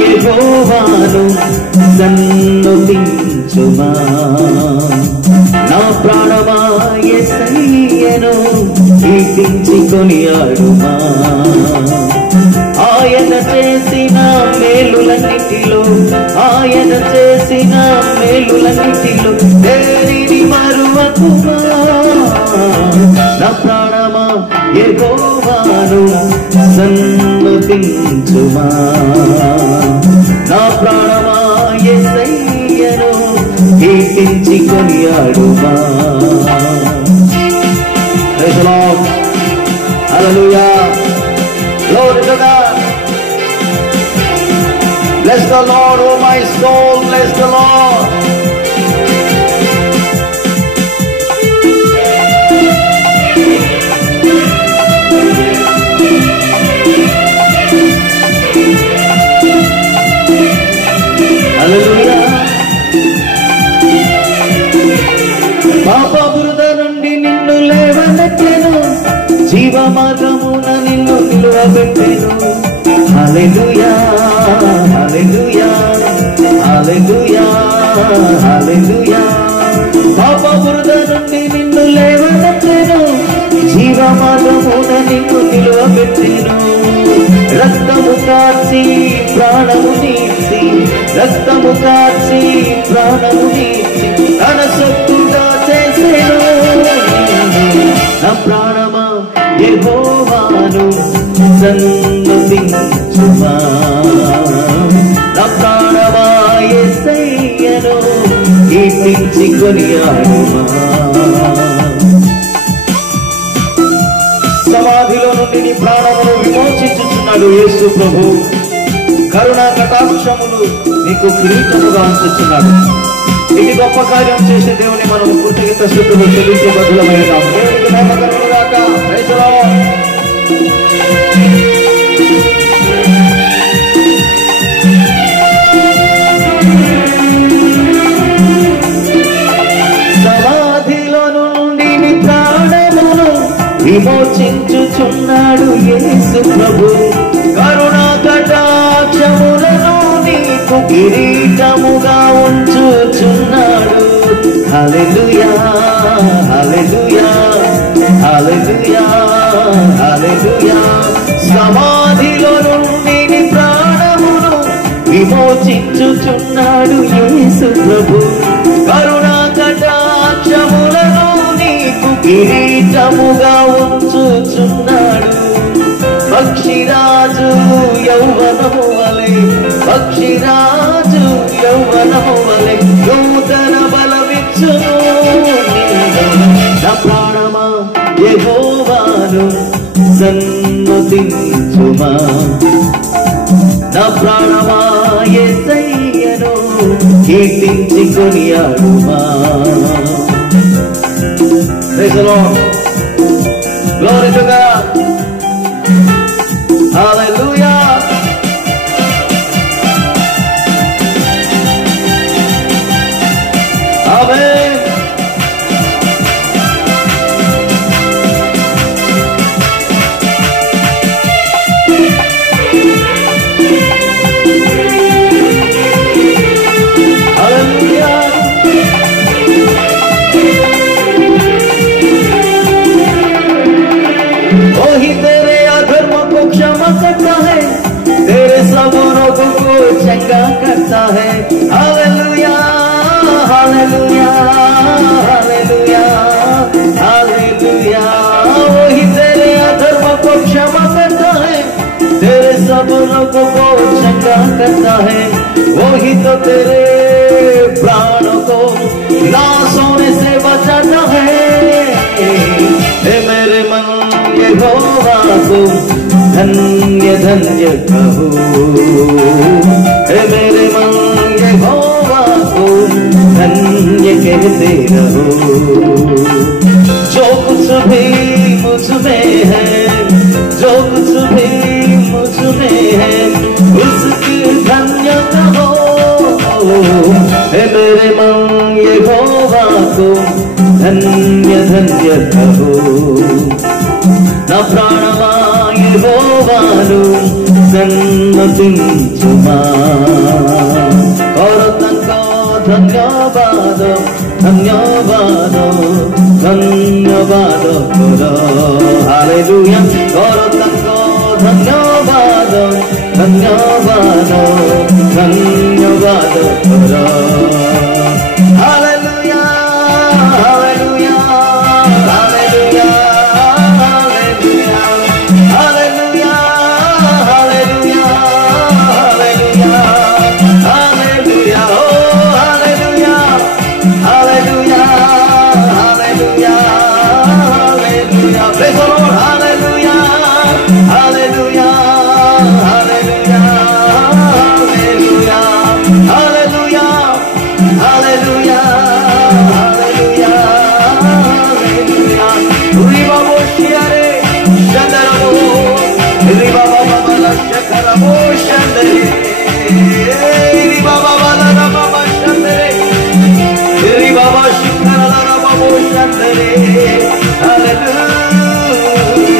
యెహోవాను సన్నుతించుమా, నా ప్రాణమా యేసయ్యను కీర్తించి కొనియాడుమా. ఆయన చేసిన మేలులన్నిటిలో దేనిని మరువకుమా. నా ప్రాణమా యెహోవాను సన్నుతించుమా, నా ప్రాణమా యేసయ్యను కీర్తించి కొనియాడుమా. Praise the Lord. Hallelujah. Glory to God. Bless the Lord, oh my soul, bless the Lord. హల్లెలూయా. పాప బురద నుండి నిన్ను లేవనెత్తెను, జీవ మార్గమున నిలువబెట్టెను. హల్లెలూయా హల్లెలూయా హల్లెలూయా హల్లెలూయా. పాప బురద నుండి నిన్ను లేవనెత్తెను, జీవమార్గమున నిన్ను నిలువబెట్టెను. రక్తము కార్చి ప్రాణము నీచి, రక్తము కార్చి ప్రాణము నీచి తన సొత్తుగా చేసెను. నా ప్రాణమా యెహోవాను సన్నుతించుమా, నా ప్రాణమా యేసయ్యను కీర్తించి కొనియాడుమా. సమాధిలో నుండి నీ ప్రాణమును విమోచించుచున్నాడు యేసు ప్రభు. కరుణా కటాక్షములు నీకు కిరీటముగా ఉంచుచున్నాడు. ఇది గొప్ప కార్యం చేసే దేవుని మనం కృతజ్ఞత స్తుతులు చెల్లించే బదులమైన దేవునికి నామకరము గాక. Praise the Lord. సమాధిలో నుండి నీ ప్రాణమును విమోచించుచున్నాడు యేసు ప్రభు. కరుణా కటాక్షములను నీకు కిరీటముగా ఉంచుచున్నాడు. హల్లెలూయా హల్లెలూయా హల్లెలూయా హల్లెలూయా. సమాధిలో నుండి నీ ప్రాణమును విమోచించుచున్నాడు యేసు ప్రభు. కరుణా కటాక్షములను నీకు కిరీటముగా ఉంచుచున్నాడు. పక్షిరాజు యౌవనము వలె, పక్షిరాజు యౌవనము వలె నూతన బలమిచ్చును. నా ప్రాణమా యెహోవాను సన్నుతించుమా, నా ప్రాణమా యేసయ్యను కీర్తించి కొనియాడుమా. Praise the Lord. Glory to God. Hallelujah. Amen. Hallelujah. वही तेरे अधर्म को क्षमा करता है, तेरे सब रोगों को चंगा करता है. Hallelujah hallelujah hallelujah hallelujah. वही तेरे अधर्म को क्षमा करता है, तेरे सब रोगों को चंगा करता है. वही तो तेरे प्राणों को नाश होने से बचाता है. मेरे मन यहोवा को धन्य धन्य कहो, मेरे मन यहोवा को धन्य कहते रहो. जो कुछ भी मुझ में है, जो कुछ भी मुझ में है, उसकी धन्य कहो. मेरे मन यहोवा को धन्य धन्य कहो. నా ప్రాణమా యెహోవాను సన్నుతించుమా. కరో తంకో ధన్యవాద ధన్యవాద ధన్యవాద కరో. హల్లెలూయా. కరో తంకో ధన్యవాద ధన్యవాద ధన్యవాద కరో. హల్లెలూయా హల్లెలూయా హల్లెలూయా.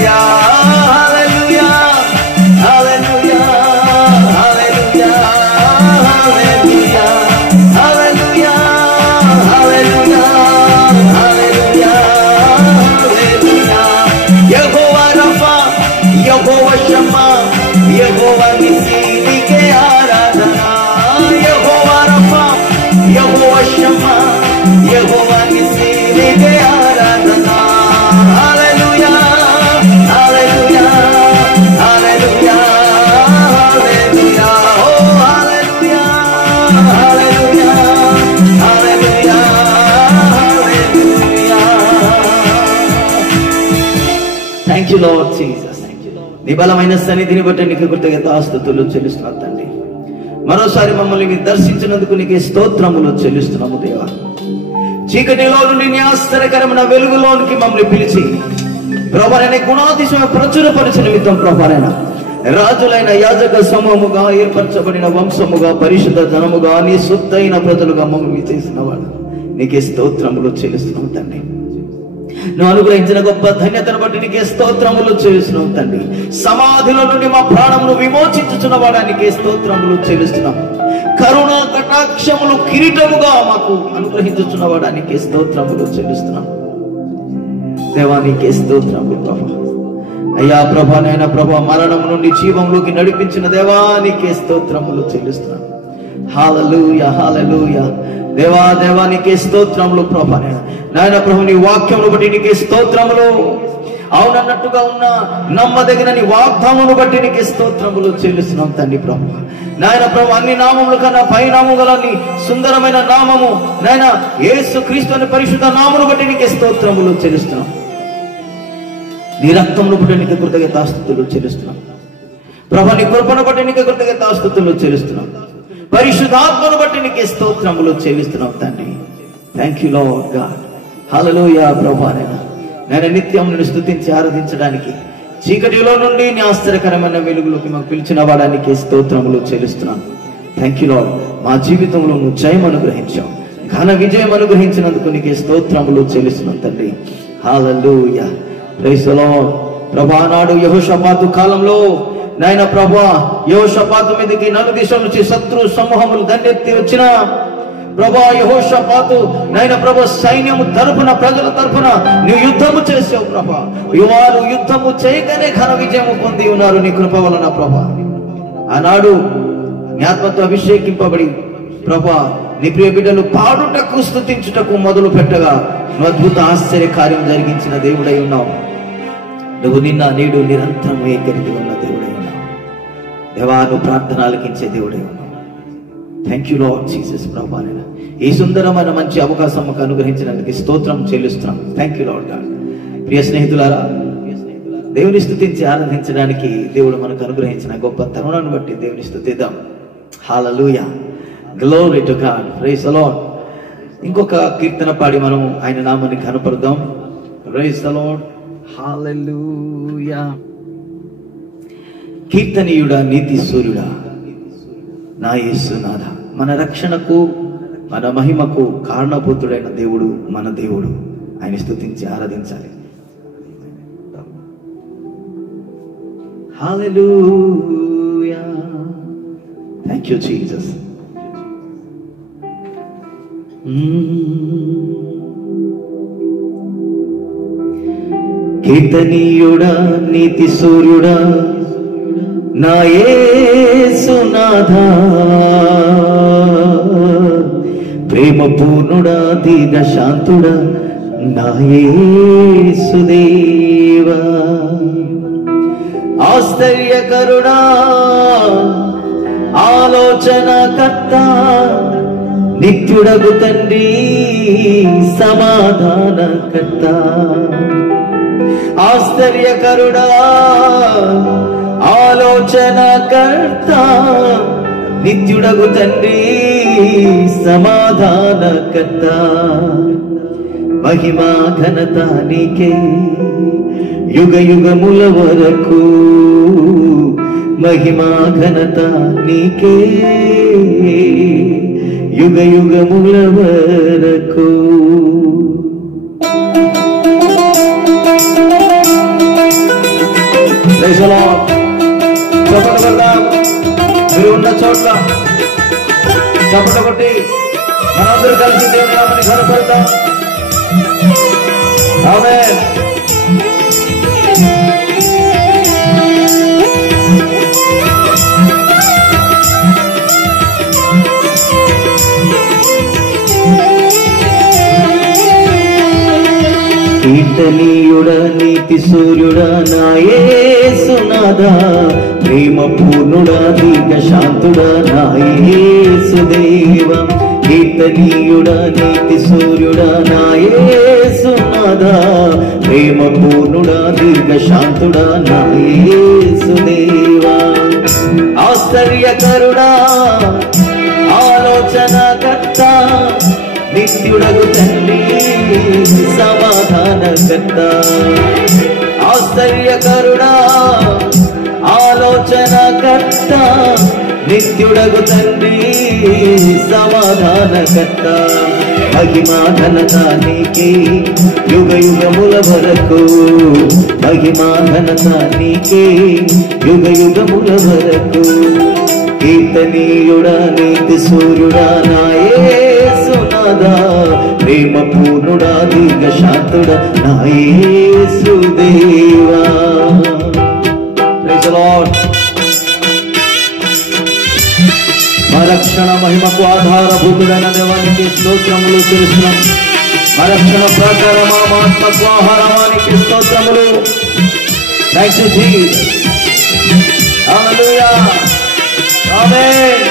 Hallelujah, hallelujah. Thank you lord Jesus. నీ బలమైన సన్నిధిని బట్టి నీకు కృతజ్ఞతాస్తుతులు చెల్లిస్తున్నాను తండ్రి. మరోసారి మమ్మల్ని మీరు దర్శించినందుకు నీకు స్తోత్రములు చెల్లిస్తున్నాము దేవా. చీకటిలో నుండి నీ ఆశ్చర్యకరమైన వెలుగులోనికి మమ్మల్ని పిలిచి ప్రభువైన గుణాతిశయ ప్రచురపరిచిన నిమిత్తం ప్రభువైన రాజులైన యాజక సమూహముగా ఏర్పరచబడిన వంశముగా పరిశుద్ధ జనముగా నీ సొత్తైన ప్రజలుగా మమ్మల్ని చేసిన వాడు నీకే స్తోత్రములు చెల్లిస్తున్నావు తండ్రి. నువ్వు అనుగ్రహించిన గొప్ప ధన్యతను బట్టి నీకే స్తోత్రములు చెల్లిస్తున్నావు తండ్రి. సమాధిలో నుండి మా ప్రాణమును విమోచించుచున్న వాడానికి స్తోత్రములు చెల్లిస్తున్నాం. కరుణ కటాక్షములు కిరీటముగా మాకు అనుగ్రహించుచున్న వాడానికి స్తోత్రములు చెల్లిస్తున్నాం దేవానికి స్తోత్రములు ప్రభా. అయ్యా ప్రభా, నైనా ప్రభా, మరణం నుండి జీవంలోకి నడిపించిన దేవానికి స్తోత్రములు చెల్లిస్తున్నాం. హల్లెలూయా హల్లెలూయా. దేవా దేవానికి స్తోత్రములు ప్రభా. నాయన ప్రభు, నీ వాక్యమును బట్టి నీకే స్తోత్రములు. అవునన్నట్టుగా ఉన్న నమ్మదగిన నీ వాగ్దానమును బట్టి నీకే స్తోత్రములు చెల్లిస్తున్నాం తండ్రి ప్రభు. నాయన ప్రభు, అన్ని నామముల కన్నా పై నామము గల నీ సుందరమైన నామము నాయన యేసు క్రీస్తు అనే పరిశుద్ధ నామమును బట్టి నీకే స్తోత్రములు చెల్లిస్తున్నాం. నీ రక్తమును బట్టి నీకు కృతజ్ఞతాస్తుతులు చెల్లిస్తున్నాం ప్రభు. నీ కృపను బట్టి నీకు కృతజ్ఞతాస్తుతులు చెల్లిస్తున్నాం. పరిశుద్ధాత్మను బట్టి నీకే స్తోత్రములు చెల్లిస్తున్నాం తండ్రి. Thank you Lord God. Hallelujah ప్రభు. నేను నిత్యం నిన్ను స్తుతించి ఆరాధించడానికి చీకటిలో నుండి నీ ఆశ్చర్యకరమైన వెలుగులోకి మాకు పిలిచిన వాడానికి స్తోత్రములు చెల్లిస్తున్నాను. Thank you lord. మా జీవితంలో నువ్వు జయం అనుగ్రహించావు, ఘన విజయం అనుగ్రహించినందుకు నీకే స్తోత్రములు చెల్లిస్తున్నాను తండ్రి. హల్లెలూయా. Praise the Lord. ప్రభా, నాడు యెహోషాపాతు కాలంలో నాయన ప్రభా, యెహోషాపాతు మీదకి నలుదిశల నుంచి శత్రు సమూహములు దండెత్తి వచ్చిన ప్రభా, యెహోషాపాతు నాయన ప్రభా సైన్యము తరపున ప్రజల తరపున నువ్వు యుద్ధము చేసావు ప్రభా. వారు యుద్ధము చేయగానే ఘన విజయము పొంది ఉన్నారు నీ కృప వలన ప్రభా. ఆనాడు నీ ఆత్మతో అభిషేకింపబడి ప్రభా నీ ప్రియ బిడ్డలు పాడుటకు స్తుతించుటకు మొదలు పెట్టగా నువ్వు అద్భుత ఆశ్చర్య కార్యం జరిగించిన దేవుడై ఉన్నావు. నువ్వు నిన్న నేడు నిరంతరం ఏకరీతిగా ఉన్న దేవుడై ఉన్నావు దేవా. నువ్వు ప్రార్థన ఆలకించే దేవుడై ఉన్నావు. థ్యాంక్ యూ లార్డ్ జీసస్ ప్రభా. ఈ సుందరమైన మంచి అవకాశం మాకు అనుగ్రహించినందుకు స్తోత్రం చెల్లిస్తున్నాం. Thank you Lord God. ప్రియ స్నేహితులారా, దేవుని స్తుతించి ఆరాధించడానికి దేవుడు మనకు అనుగ్రహించిన గొప్ప తరుణాన్ని బట్టి దేవుని స్తుతిద్దాం. Hallelujah. Glory to God. Praise the Lord. ఇంకొక కీర్తన పాడి మనం ఆయన నామాన్ని కనపరుద్దాం. Praise the Lord. హల్లెలూయా. కీర్తనీయుడా, నీతి సూర్యుడా, నా యేసునాథ, మన రక్షణకు మన మహిమకు కారణభూతుడైన దేవుడు మన దేవుడు. ఆయన స్తుతించి ఆరాధించాలి. హల్లెలూయా. Thank you Jesus. కీర్తనీయుడా, నీతి సూర్యుడా, నా యేసునాథా, ప్రేమ పూర్ణుడా, దీన శాంతుడా, నా యేసుదేవా, ఆశ్చర్యకరుడా, ఆలోచనకర్త, నిత్యుడగు తండ్రి, సమాధానకర్త, ఆశ్చర్యకరుడా, ఆలోచనకర్త, నిత్యుడగు తండ్రి, సమాధానకర్త, మహిమా ఘనత నీకే యుగ యుగముల వరకు, మహిమా ఘనత నీకే యుగ యుగముల వరకు. మీరు ఉన్న చోట్ల చప్పట కొట్టి మనందరూ కలిసి దేవుని నామాన్ని ఘనపడతాం. ఆమేన్. కీర్తనీయుడా, నీతి సూర్యుడా, నా యేసునాథా, ప్రేమ పూర్ణుడా, దీన శాంతుడా, నా యేసుదేవా, కీర్తనీయుడా, నీతి సూర్యుడా, నా యేసునాథా, ప్రేమ పూర్ణుడా, దీన దీర్ఘ శాంతుడా నా యేసుదేవా. ఆశ్చర్యకరుడా ఆలోచనకర్త నిత్యుడగు తండ్రి సమాధానకర్త. ఆశ్చర్యకరుడా ఆలోచనకర్త నిత్యుడగు తండ్రి సమాధానకర్త. మహిమా ఘనత నీకే యుగ యుగముల వరకు, మహిమా ఘనత నీకే యుగ యుగముల వరకు. కీర్తనీయుడా నీతి సూర్యుడా నా యేసునాథా, ప్రేమ పూర్ణుడా దీర్ఘ శాంతుడా నా యేసుదేవా. Praise the lord. మా రక్షణ మహిమకు ఆధారభూతుడైన దేవానికి స్తోత్రములు తెలుస్తున్నాం. మా రక్షణ ప్రకారమా మా ఆత్మకు ఆహారమానికి స్తోత్రములు. Thanks you Jesus. Hallelujah. Amen.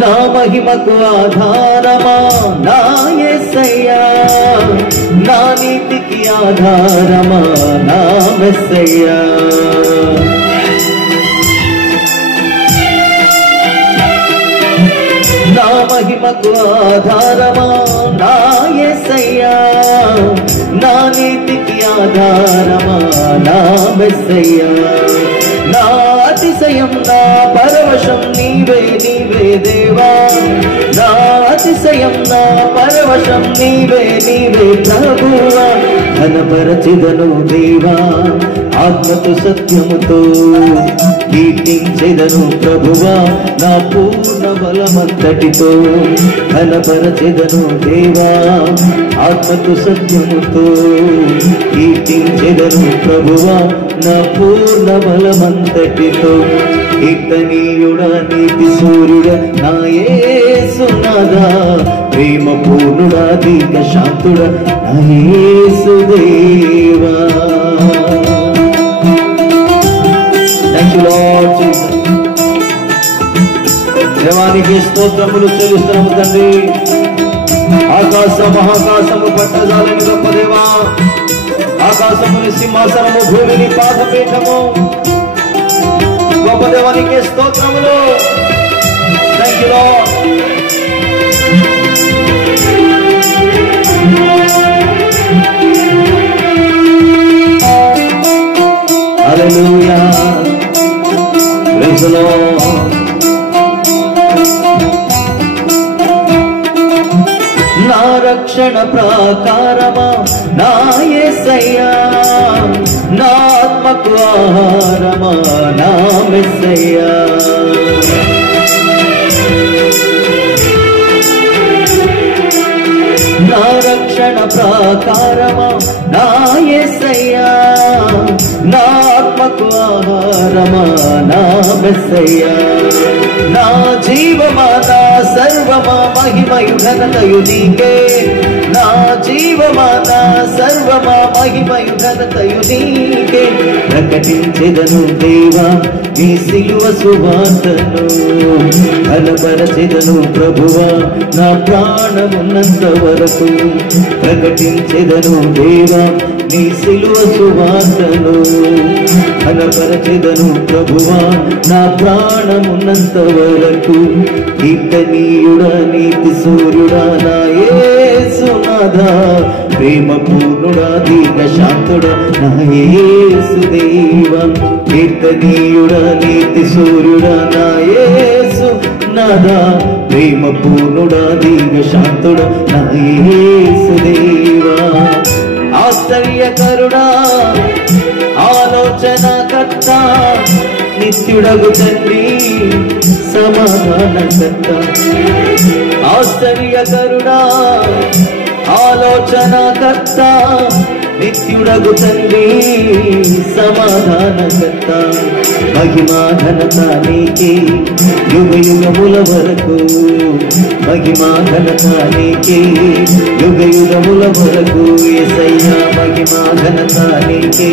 నా మహిమకు ఆధారమా నా యేసయ్యా, నా నీతికి ఆధారమా నా మెస్సయ్యా. నా మహిమకు ఆధారమా నా యేసయ్యా, నా నీతికి ఆధారమా నా మెస్సయ్యా. నా అతిశయం నా పరవశం నీవే నీవే దేవా, నా అతిశయం నా పరవశం నీవే నీవే ప్రభువా. ఘనపరచెదను దేవా ఆత్మతో సత్యముతో, కీర్తించెదను ప్రభువా నా పూర్ణ బలమంతటితో. ఘనపరచెదను దేవా ఆత్మతో సత్యముతో, కీర్తించెదను ప్రభువా నా పూర్ణ బలమంతటితో. కీర్తనీయుడా నీతి సూర్యుడా నా యేసునాథా, ప్రేమ పూర్ణుడా దీర్ఘ శాంతుడా నా యేసుదేవా. Thank you lord Jesus. దేవానికి స్తోత్రములు చెల్లిస్తున్నాము తండ్రి. ఆకాశ మహాకాశము పట్టజాలని గొప్ప దేవా, ఆకాశముని సింహాసనము భూమిని పాదపీఠము గొప్ప దేవానికి స్తోత్రములు. Thank you Lord. Hallelujah. Praise the Lord. నా రక్షణ ప్రాకారమా నా యేసయ్యా, నా ఆత్మకు ఆహారమా నా మెస్సయ్యా. నా రక్షణ ప్రాకారమా నా యేసయ్యా, నా ఆత్మకు ఆహారమా నా మెస్సయ్యా. నా జీవమా నా సర్వమా మహిమయు ఘనతయు నీకే, నా జీవమా నా సర్వమా మహిమయు ఘనతయు నీకే. ప్రకటించెదను దేవా నీ సిలువ సువార్తను, బలపరచెదను ప్రభువా నా ప్రాణమున్నంత వరకు. ప్రకటించెదను దేవా నీ సిలువ సువార్తను, బలపరచెదను ప్రభువా నా ప్రాణమున్నంత వరకు. కీర్తనీయుడా నీతి సూర్యుడా నా యేసునాథా, ప్రేమ పూర్ణుడా దీర్ఘ శాంతుడా నా యేసుదేవా. కీర్తనీయుడా నీతి సూర్యుడా నా యేసునాథా, ప్రేమ పూర్ణుడా దీర్ఘ శాంతుడా నా యేసుదేవా. ఆశ్చర్యకరుడా ఆలోచనకర్త నిత్యుడగు తండ్రి సమాధానకర్త. ఆశ్చర్యకరుడా ఆలోచనకర్త నిత్యుడగు తండ్రి సమాధానకర్త మహిమా ఘనత నీకే యుగ యుగముల వరకు మహిమా ఘనత నీకే యుగ యుగముల వరకు యేసయ్యా మహిమా ఘనత నీకే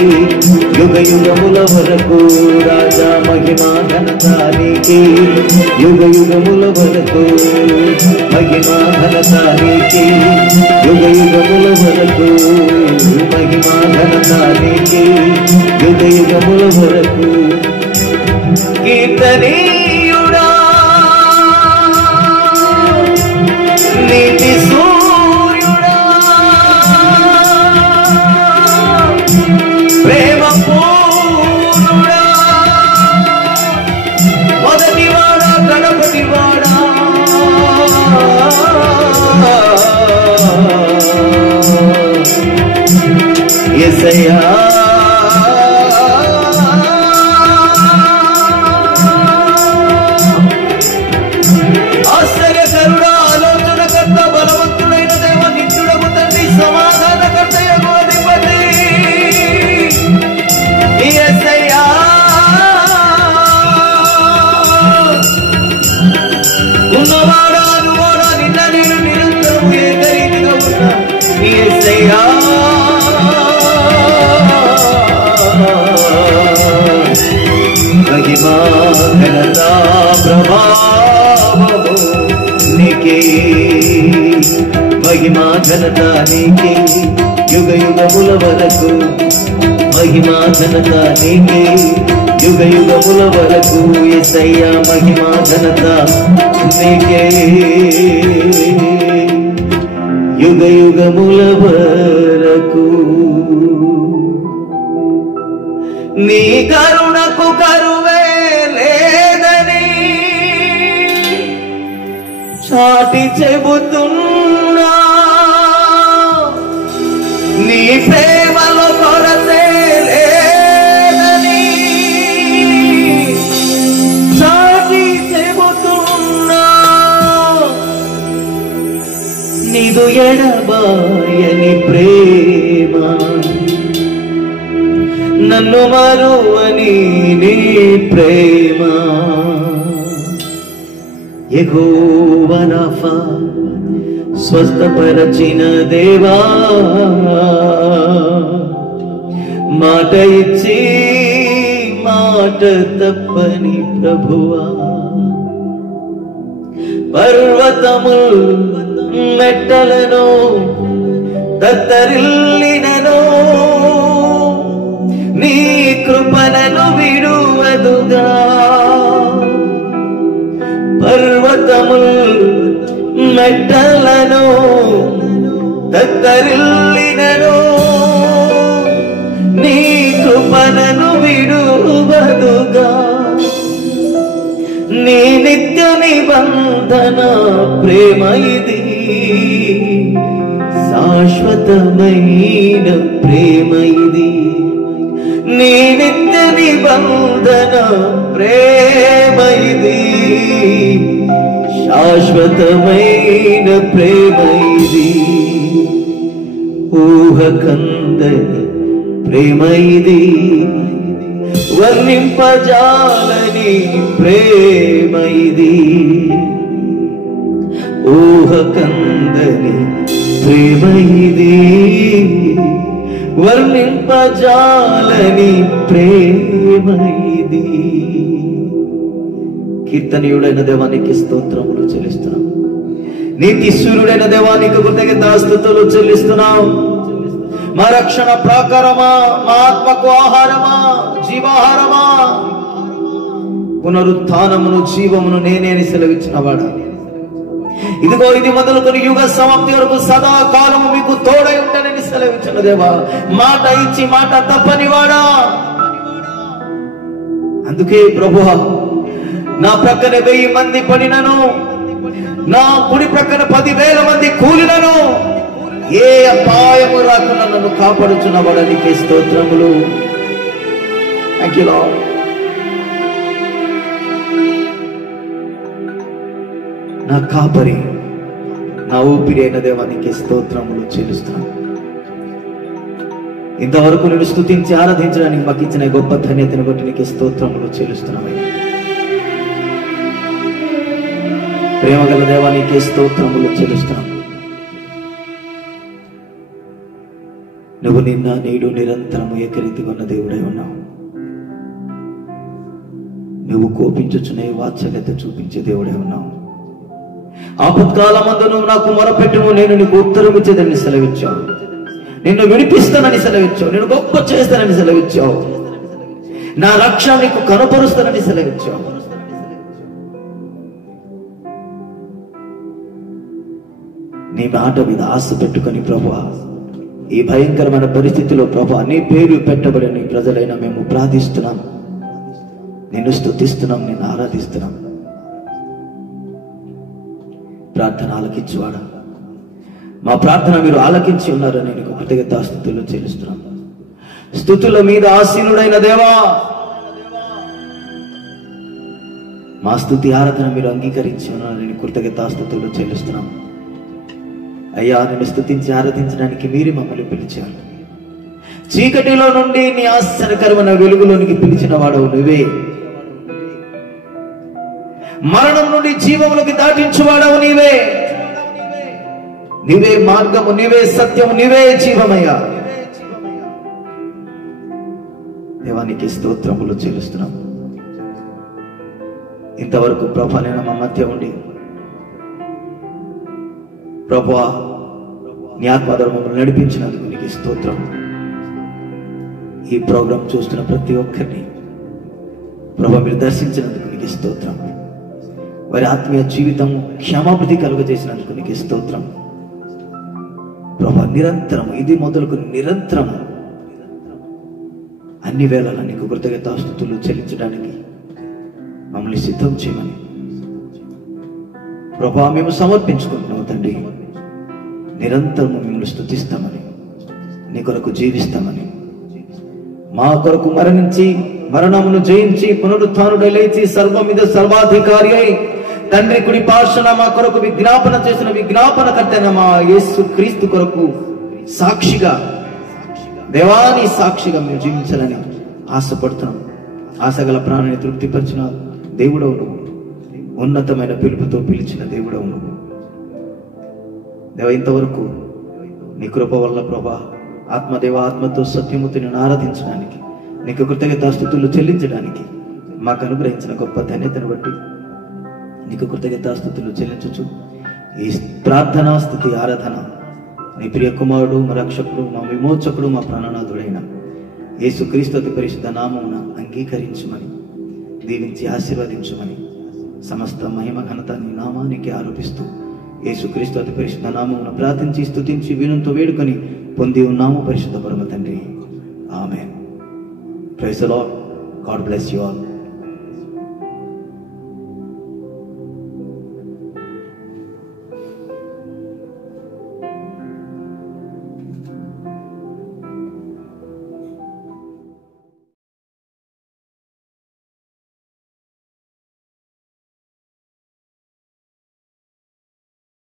యుగ యుగముల వరకు రాజా మహిమా ఘనత నీకే యుగ యుగముల వరకు మహిమా ఘనత నీకే యుగ యుగముల వరకు మహిమా ఘనత నీకే యుగ యుగముల వరకు కీర్తనీయుడా నీతి సూర్యుడా ప్రేమ పూర్ణుడా మొదటివాడా గణపతివాడా యేసయ్యా ఆశ్చర్యకరుడా ఆలోచనకర్త బలవంతుడైన దేవ నిత్యుడగు తండ్రి సమాధానకర్త యెహోవా అధిపతి యేసయ్యా ఉన్నవాడా అనువాడా నిన్న నేను నిరంతరం ఏకరీతిగా ఉన్నా యేసయ్యా మహిమా ఘనత ప్రభావము నీకే మహిమా ఘనత నీకే యుగ యుగముల వరకు మహిమా ఘనత నీకే యుగ యుగముల వరకు యేసయ్యా మహిమా ఘనత నీకే యుగ యుగముల వరకు నీ కరుణకు కరువే లేదని చాటి చెబుతున్నా నీ ప్రేమలో కొరతే లేదని చాటి చెబుతున్నా నీదు ఎడబాయని ప్రేమ నన్ను మరువని నీ ప్రేమ యెహోవా రాఫా స్వస్థపరచిన దేవా మాట ఇచ్చి మాట తప్పని ప్రభువా పర్వతములు మెట్టలను తత్తరిల్లినను నీ కృపలను విడువదుగా పర్వతములు మెట్టలను తత్తరిల్లినను నీ కృపలను విడువదుగా నీ నిత్య నిబంధన ప్రేమ ఇది శాశ్వతమైన ప్రేమ ఇది నీ నిత్య నిబంధన ప్రేమ ఇది శాశ్వతమైన ప్రేమ ఇది ఊహకందని ప్రేమ ఇది వర్ణింపజాలని ప్రేమ ఇది ఊహకందని ప్రేమ ఇది వర్ణింపజాలని ప్రేమ ఇది కీర్తనీయుడైన దేవానికి స్తోత్రములు చెల్లిస్తున్నాం నీతి సూర్యుడైన దేవానికి కృతజ్ఞతాస్తుతులు చెల్లిస్తున్నాం మా రక్షణ ప్రాకారమా మా ఆత్మకు ఆహారమా జీవాహారమా పునరుత్థానమును జీవమును నేనే సెలవిచ్చిన వాడా ఇదిగో ఇది మొదలుకొని యుగ సమాప్తి వరకు సదాకాలము మీకు తోడై ఉంటానని సెలవిచ్చిన దేవా మాట ఇచ్చి మాట తప్పని వాడా అందుకే ప్రభువా నా ప్రక్కన 1000 మంది పడినను నా కుడి ప్రక్కన 10,000 మంది కూలినను ఏ అపాయము రాకుండా నన్ను కాపాడుచున్న వాడా నీకే స్తోత్రములు థాంక్ యూ లార్డ్ నా కాపరి నా ఊపిరి అయిన దేవానికి స్తోత్రములు చెల్లిస్తాను ఇంతవరకు నేను స్తుతించి ఆరాధించడానికి మాకు ఇచ్చిన గొప్ప ధన్యతను బట్టి నీకు స్తోత్రములు చెల్లిస్తున్నామయ్యా. ప్రేమగల దేవా నీకే స్తోత్రములు చెల్లిస్తున్నాం. నువ్వు నిన్న నేడు నిరంతరము ఏకరీతిగా ఉన్న దేవుడై ఉన్నావు. నువ్వు కోపించుచునే వాత్సల్యత చూపించే దేవుడై ఉన్నావు. ఆపత్కాలమందు నువ్వు నాకు మొరపెట్టుము, నేను నీకు ఉత్తరం ఇచ్చేదని సెలవిచ్చావు. నిన్ను విడిపిస్తానని సెలవిచ్చావు. నేను గొప్ప చేస్తానని సెలవిచ్చావు. నా రక్షణ నీకు కనపరుస్తానని సెలవిచ్చావు. నీ మాట మీద ఆశ పెట్టుకొని ప్రభువా, ఈ భయంకరమైన పరిస్థితిలో ప్రభువా నీ పేరు పెట్టబడిన నీ ప్రజలైన మేము ప్రార్థిస్తున్నాం, నిన్ను స్తుతిస్తున్నాం, నిన్ను ఆరాధిస్తున్నాం. ప్రార్థన ఆలకించువాడా, మా ప్రార్థన మీరు ఆలకించి ఉన్నారని నీకు కృతజ్ఞతాస్తుతులు చెల్లిస్తున్నాం. స్తుతుల మీద ఆసీనుడైన దేవా, మా స్తుతి ఆరాధన మీరు అంగీకరించి ఉన్నారని కృతజ్ఞతాస్తుతులు చెల్లిస్తున్నాం. అయ్యా, నిన్ను స్తుతించి ఆరాధించడానికి మీరు మమ్మల్ని పిలిచారు. చీకటిలో నుండి నీ ఆశ్చర్యకరమైన వెలుగులోనికి పిలిచిన వాడవు నువ్వే. మరణం నుండి జీవములోకి దాటించువాడవు నీవే. నీవే మార్గము, నీవే సత్యము, నీవే జీవమయ్యా. దేవానికి స్తోత్రములు చెల్లిస్తున్నాం. ఇంతవరకు ప్రభా నేను మా మధ్య ఉండి ప్రభువా నీ ఆత్మధర్మములు నడిపించినందుకు నీకు స్తోత్రం. ఈ ప్రోగ్రాం చూస్తున్న ప్రతి ఒక్కరిని ప్రభా మీరు దర్శించినందుకు నీకు స్తోత్రం. వారి ఆత్మీయ జీవితం క్షమాభివృద్ధి కలుగజేసినందుకు నీకు స్తోత్రం. ప్రభా నిరంతరం, ఇది మొదలుకు నిరంతరం అన్ని వేళలా నీకు కృతజ్ఞతాస్తుతులు చెల్లించడానికి మమ్మల్ని సిద్ధం చేయమని ప్రభా మేము సమర్పించుకుంటున్నాము తండ్రి. నిరంతరము మిమ్మల్ని స్తుతిస్తామని, నీ కొరకు జీవిస్తామని, మా కొరకు మరణించి మరణమును జయించి పునరుత్థానుడై లేచి సర్వం మీద సర్వాధికారి అయి తండ్రి కుడి పార్శ్వన మా కొరకు విజ్ఞాపన చేసిన విజ్ఞాపనకర్తైన మా యేసు క్రీస్తు కొరకు సాక్షిగా, దేవాని సాక్షిగా మేము జీవించాలని ఆశపడుతున్నాం. ఆశగల ప్రాణాన్ని తృప్తిపరిచిన దేవుడవు నువ్వు. ఉన్నతమైన పిలుపుతో పిలిచిన దేవుడవు నువ్వు. దేవ, ఇంతవరకు నీ కృప వల్ల ప్రభా ఆత్మదేవ ఆత్మతో సత్యముతో నేను ఆరాధించడానికి, నీకు కృతజ్ఞతాస్తుతులు చెల్లించడానికి మాకు అనుగ్రహించిన గొప్ప ధన్యతను బట్టి నీకు కృతజ్ఞతాస్తుతులు చెల్లించచ్చు. ఈ ప్రార్థనా స్థుతి ఆరాధన నీ ప్రియ కుమారుడు, మా రక్షకుడు, మా విమోచకుడు, మా ప్రాణనాథుడైన యేసుక్రీస్తు అతి పరిశుద్ధ నామమున అంగీకరించమని, దీవించి ఆశీర్వదించమని, సమస్త మహిమ ఘనత నీ నామానికి ఆరోపిస్తూ యేసుక్రీస్తు అతి పరిశుద్ధ నామమున ప్రార్థించి స్తుతించి వినుతో వేడుకొని పొంది ఉన్నాము పరిశుద్ధ పరమ తండ్రి. Amen. Praise the Lord. God bless you all.